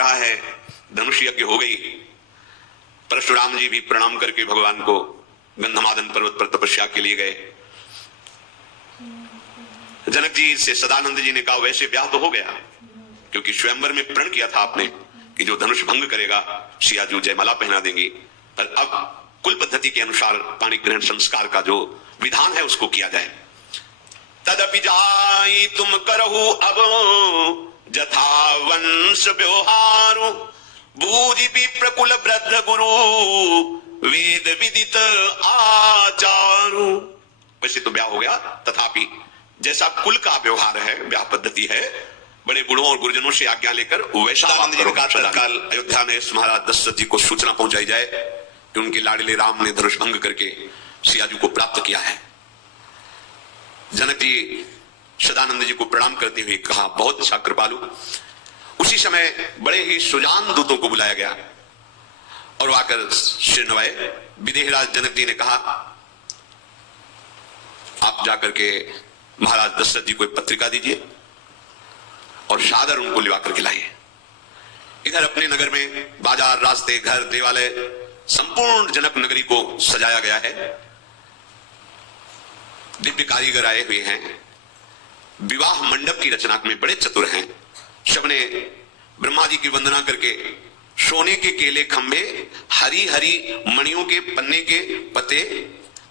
रहा है, धनुष यज्ञ हो गई। परशुराम जी भी प्रणाम करके भगवान को गंधमादन पर्वत पर तपस्या के लिए गए। जनक जी से सदानंद जी ने कहा वैसे ब्याह तो हो गया, क्योंकि स्वयंवर में प्रण किया था आपने कि जो धनुष भंग करेगा सियाजू जयमाला पहना देंगी, पर अब कुल पद्धति के अनुसार पाणी ग्रहण संस्कार का जो विधान है उसको किया जाए। तदपि जाई तुम करहु अब जथा वंश व्यवहारु, बूझि विप्रकुल वृद्ध गुरु वेद विदित आचारु। वैसे तो ब्याह हो गया, तथापि जैसा कुल का व्यवहार है, ब्याह पद्धति है, बड़े बूढ़ों और गुरुजनों से आज्ञा लेकर वैसा जी ने कहा तत्काल अयोध्या में महाराज दशरथ जी को सूचना पहुंचाई जाए कि उनके लाडले राम ने धनुष भंग करके सियाजू को प्राप्त किया है। जनक जी सदानंद जी को प्रणाम करते हुए कहा बहुत अच्छा कृपालु। उसी समय बड़े ही सुजान दूतों को बुलाया गया और आकर सिर नवाए। विदेहराज जनक जी ने कहा आप जाकर के महाराज दशरथ जी को एक पत्रिका दीजिए और सादर उनको लिवा करके लाइए। इधर अपने नगर में बाजार, रास्ते, घर, देवालय, संपूर्ण जनक नगरी को सजाया गया है। दिव्य कारीगर आए हुए हैं, विवाह मंडप की रचना में बड़े चतुर हैं। सबने ब्रह्मा जी की वंदना करके सोने के केले खंभे, हरी हरी मणियों के पन्ने के पत्ते,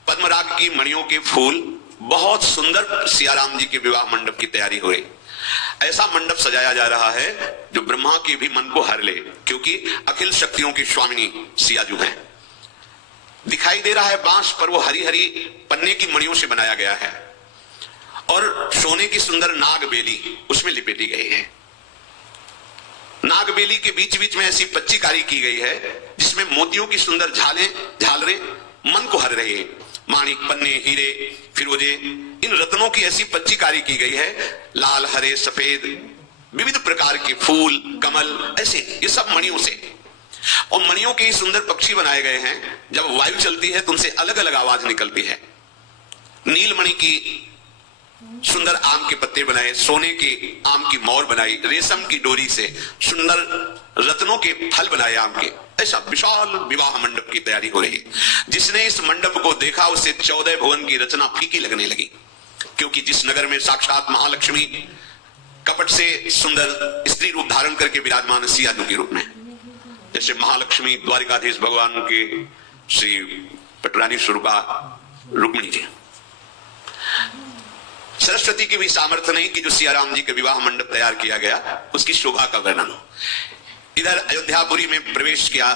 पद्मराग की मणियों के फूल, बहुत सुंदर सियाराम जी के विवाह मंडप की तैयारी हो रही। ऐसा मंडप सजाया जा रहा है जो ब्रह्मा के भी मन को हर ले, क्योंकि अखिल शक्तियों की स्वामिनी सियाजू है। दिखाई दे रहा है बांस पर वो हरी हरी पन्ने की मणियों से बनाया गया है और सोने की सुंदर नाग बेली उसमें लिपेटी गई है। नाग बेली के बीच बीच में ऐसी पच्चीकारी की गई है जिसमें मोतियों की सुंदर झालरें मन को हर रही है। माणिक, पन्ने, हीरे, फिरोजे, इन रत्नों की ऐसी पच्चीकारी की गई है। लाल, हरे, सफेद, विविध प्रकार के फूल, कमल, ऐसे ये सब मणियों से। और मणियों के ही सुंदर पक्षी बनाए गए हैं। जब वायु चलती है तो उनसे अलग अलग आवाज निकलती है। नीलमणि की सुंदर आम के पत्ते बनाए, सोने के आम की मोर बनाई, रेशम की डोरी से सुंदर रत्नों के फल बनाए आम के। ऐसा विशाल विवाह मंडप की तैयारी हो रही है। जिसने इस मंडप को देखा उसे 14 भुवन की रचना फीकी लगने लगी, क्योंकि जिस नगर में साक्षात महालक्ष्मी कपट से सुंदर स्त्री रूप धारण करके विराजमान सियाजू के रूप में, जैसे महालक्ष्मी द्वारिकाधीश भगवान के श्री पटरानी स्वरूपा रुक्मिणी जी, सरस्वती की भी सामर्थ्य नहीं कि जो सियाराम जी के विवाह मंडप तैयार किया गया उसकी शोभा का वर्णन हो। इधर अयोध्यापुरी में प्रवेश किया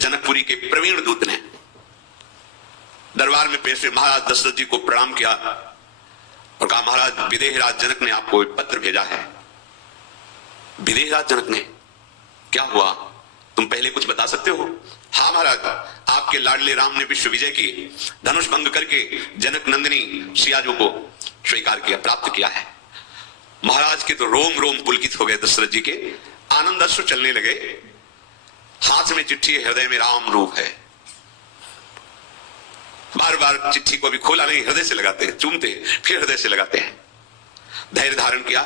जनकपुरी के प्रवीण दूत ने। दरबार में पेश महाराज दशरथ जी को प्रणाम किया और कहा महाराज विदेहराज जनक ने आपको एक पत्र भेजा है। विदेहराज जनक ने? क्या हुआ, तुम पहले कुछ बता सकते हो? हाँ महाराज, आपके लाडले राम ने विश्व विजय की, धनुष भंग करके जनक नंदिनी सियाजू को स्वीकार किया, प्राप्त किया है। महाराज के तो रोम रोम पुलकित हो गए। दशरथ जी के आनंद अश्रु चलने लगे। हाथ में चिट्ठी, हृदय में राम रूप है। बार बार चिट्ठी को भी खोला नहीं, हृदय से लगाते हैं, चूमते, फिर हृदय से लगाते हैं। धैर्य धारण किया।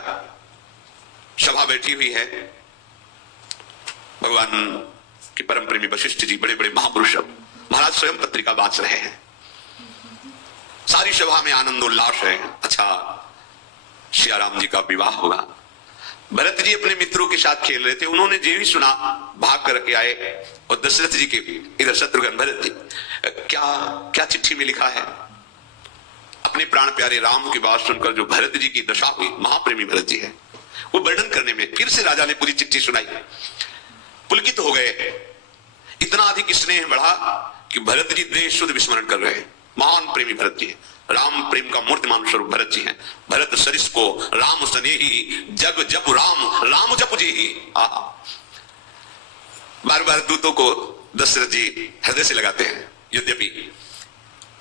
सभा बैठी हुई है। भगवान के परम प्रेमी वशिष्ठ जी, बड़े बड़े महापुरुष, महाराज स्वयं पत्रिका बांच रहे हैं। सारी सभा में आनंद उल्लास है। अच्छा, सियाराम जी का विवाह होगा। भरत जी अपने मित्रों के साथ खेल रहे थे, उन्होंने जो भी सुना भाग करके आए और दशरथ जी के इधर शत्रुघ्न भरत जी, क्या क्या चिट्ठी में लिखा है? अपने प्राण प्यारे राम की बात सुनकर जो भरत जी की दशा हुई, महाप्रेमी भरत जी है, वो वर्णन करने में फिर से राजा ने पूरी चिट्ठी सुनाई। पुलकित हो गए। इतना अधिक स्नेह बढ़ा कि भरत जी देश शुद्ध विस्मरण कर रहे हैं। महान प्रेमी भरत जी, राम प्रेम का मूर्तिमान स्वरूप भरत जी हैं। भरत सरिस को राम स्नेही, जग जप राम, राम जप जी ही। बार बार दूतों को दशरथ जी हृदय से लगाते हैं। यद्यपि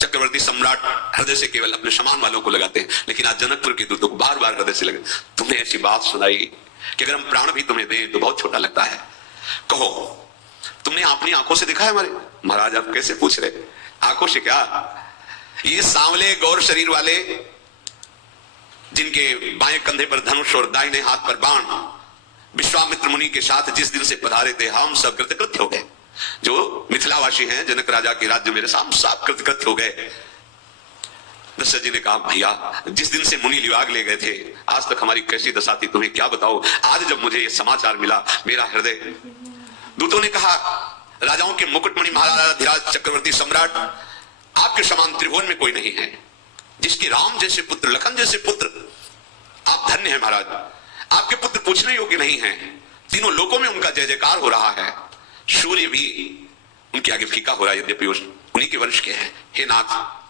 चक्रवर्ती सम्राट हृदय से केवल अपने समान वालों को लगाते हैं, लेकिन आज जनकपुर के दूतों को बार बार हृदय से लगे। तुमने ऐसी बात सुनाई कि अगर हम प्राण भी तुम्हें दें तो बहुत छोटा लगता है। कहो, तुमने अपनी आंखों से देखा है हमारे? महाराज आप कैसे पूछ रहे? आंखों से क्या, ये सांवले गौर शरीर वाले, जिनके बाएं कंधे पर धनुष और दाहिने हाथ पर बाण, विश्वामित्र मुनि के साथ जिस दिन से पधारे थे हम सब कृतकृत्य हो गए। जो मिथिलावासी हैं, जनक राजा के राज्य मेरे साम सब कृतकृत्य हो गए। दशरथ जी ने कहा भैया जिस दिन से मुनि लिवाग ले गए थे आज तक हमारी कैसी दशा थी तुम्हें क्या बताओ। आज जब मुझे ये समाचार मिला मेरा हृदय। दूतों ने कहा राजाओं के मुकुटमणि महाराजा धीराज चक्रवर्ती सम्राट आपके समान त्रिभुवन में कोई नहीं है। जिसके राम जैसे पुत्र लखन जैसे पुत्र आप धन्य हैं महाराज। आपके पुत्र पूछने योग्य नहीं है। तीनों लोकों में उनका जय जयकार हो रहा है। सूर्य भी उनके आगे फीका हो रहा है यद्यपि उन्हीं के वंश के हैं। हे नाथ